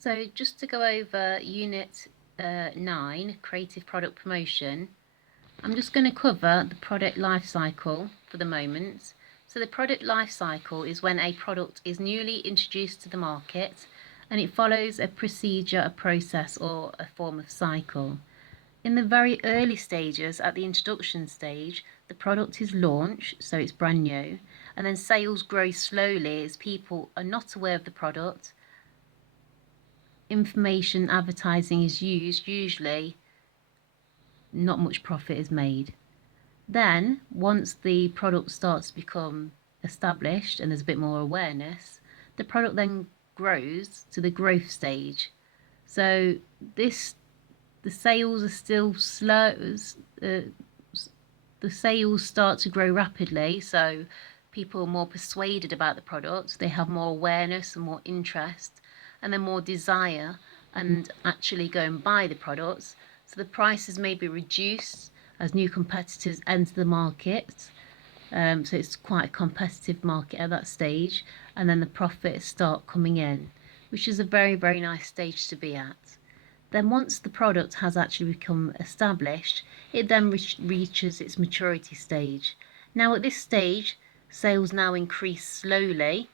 So just to go over Unit 9, Creative Product Promotion, I'm just going to cover the product life cycle for the moment. So the product life cycle is when a product is newly introduced to the market and it follows a procedure, a process or a form of cycle. In the very early stages, at the introduction stage, the product is launched, so it's brand new, and then sales grow slowly as people are not aware of the product. Information advertising is used, usually not much profit is made. Then, once the product starts to become established and there's a bit more awareness, the product then grows to the growth stage. So the sales are still slow. The sales start to grow rapidly, so people are more persuaded about the product. They have more awareness and more interest, and then more desire and actually go and buy the products. So the prices may be reduced as new competitors enter the market. So it's quite a competitive market at that stage, and then the profits start coming in, which is a very, very nice stage to be at. Then once the product has actually become established, it then reaches its maturity stage. Now at this stage, sales now increase slowly.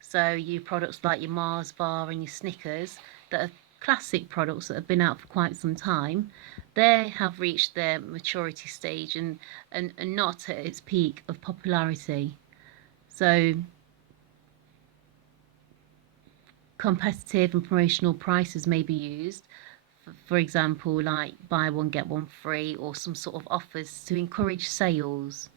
So your products like your Mars bar and your Snickers that are classic products that have been out for quite some time, they have reached their maturity stage and not at its peak of popularity. So competitive and promotional prices may be used, for example, like buy one get one free or some sort of offers to encourage sales.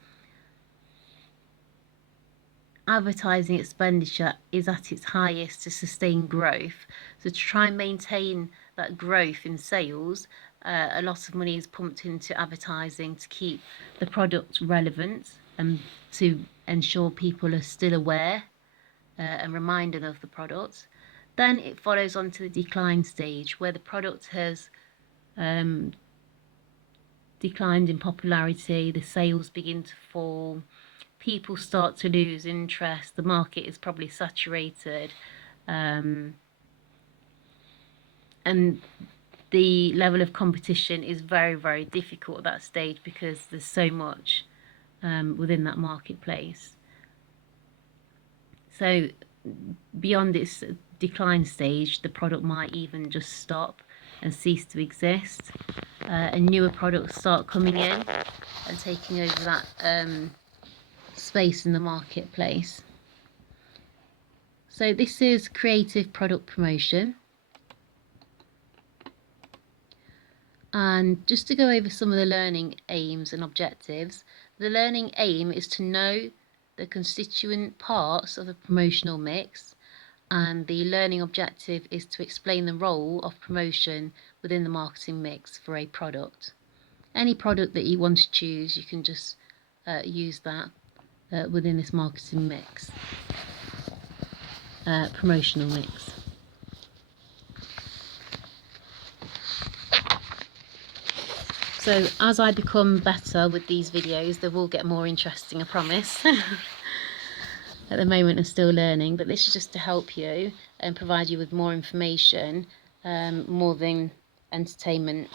Advertising expenditure is at its highest to sustain growth. So to try and maintain that growth in sales, a lot of money is pumped into advertising to keep the product relevant and to ensure people are still aware and reminded of the product. Then it follows on to the decline stage where the product has declined in popularity, the sales begin to fall, people start to lose interest, the market is probably saturated, and the level of competition is very, very difficult at that stage because there's so much within that marketplace. So beyond its decline stage, the product might even just stop and cease to exist, and newer products start coming in and taking over that space in the marketplace. So this is creative product promotion. And just to go over some of the learning aims and objectives, the learning aim is to know the constituent parts of a promotional mix, and the learning objective is to explain the role of promotion within the marketing mix for a product. Any product that you want to choose, you can just use that within this marketing mix, promotional mix. So as I become better with these videos, they will get more interesting, I promise. At the moment I'm still learning, but this is just to help you and provide you with more information, more than entertainment.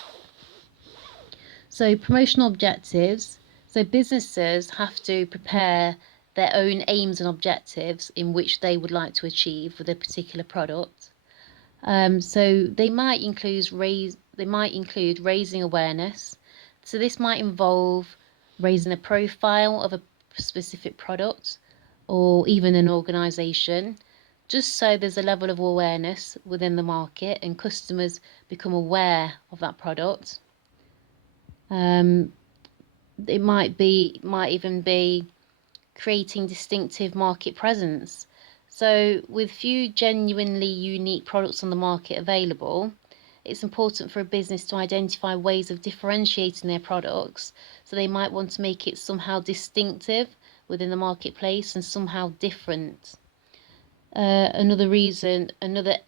So promotional objectives. So businesses have to prepare their own aims and objectives in which they would like to achieve with a particular product. So they might include raising awareness. So this might involve raising a profile of a specific product or even an organisation, just so there's a level of awareness within the market and customers become aware of that product. It might even be creating distinctive market presence. So with few genuinely unique products on the market available, it's important for a business to identify ways of differentiating their products. So they might want to make it somehow distinctive within the marketplace and somehow different. Another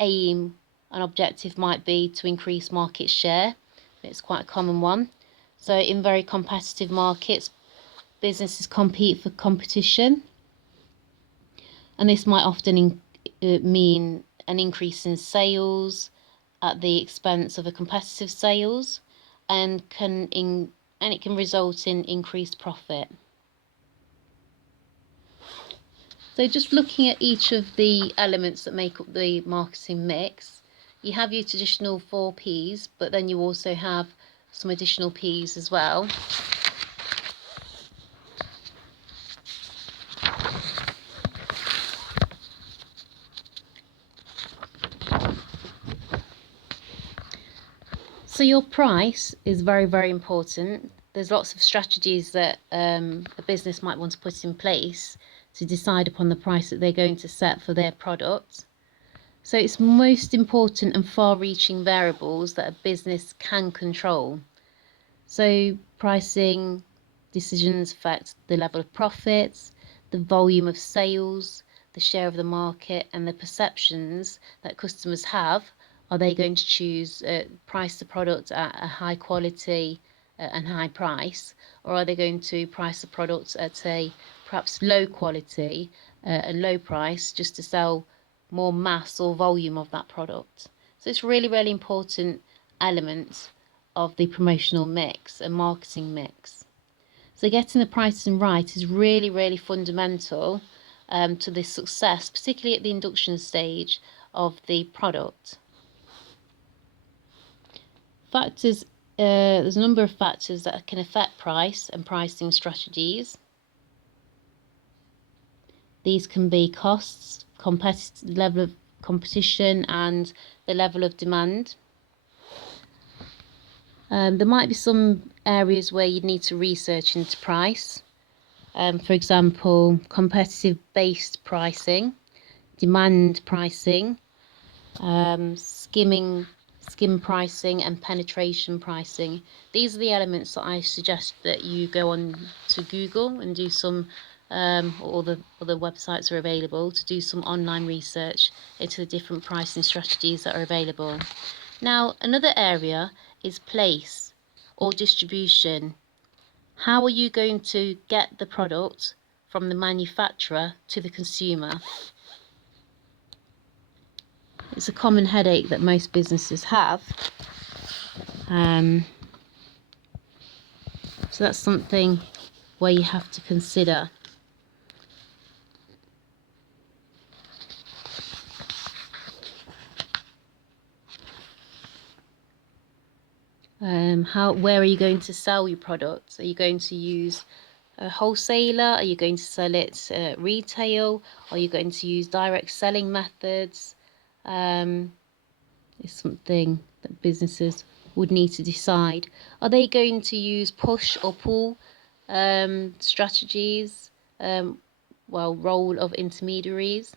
aim and objective might be to increase market share. It's quite a common one. So in very competitive markets, businesses compete for competition, and this might often mean an increase in sales at the expense of a competitive sales, and it can result in increased profit. So just looking at each of the elements that make up the marketing mix, you have your traditional 4 Ps, but then you also have some additional Ps as well. So your price is very, very important. There's lots of strategies that a business might want to put in place to decide upon the price that they're going to set for their product. So it's most important and far-reaching variables that a business can control. So pricing decisions affect the level of profits, the volume of sales, the share of the market, and the perceptions that customers have. Are they going to choose price the product at a high quality and high price, or are they going to price the product at a perhaps low quality and low price just to sell more mass or volume of that product? So it's really, really important element of the promotional mix and marketing mix. So getting the pricing right is really, really fundamental to the success, particularly at the induction stage of the product. Factors, there's a number of factors that can affect price and pricing strategies. These can be costs, level of competition, and the level of demand. There might be some areas where you need to research into price. For example, competitive-based pricing, demand pricing, skim pricing, and penetration pricing. These are the elements that I suggest that you go on to Google and do some, or the other websites are available, to do some online research into the different pricing strategies that are available. Now, another area is place or distribution. How are you going to get the product from the manufacturer to the consumer? It's a common headache that most businesses have. So that's something where you have to consider. Where are you going to sell your products? Are you going to use a wholesaler? Are you going to sell it retail? Are you going to use direct selling methods? It's something that businesses would need to decide. Are they going to use push or pull strategies? Role of intermediaries.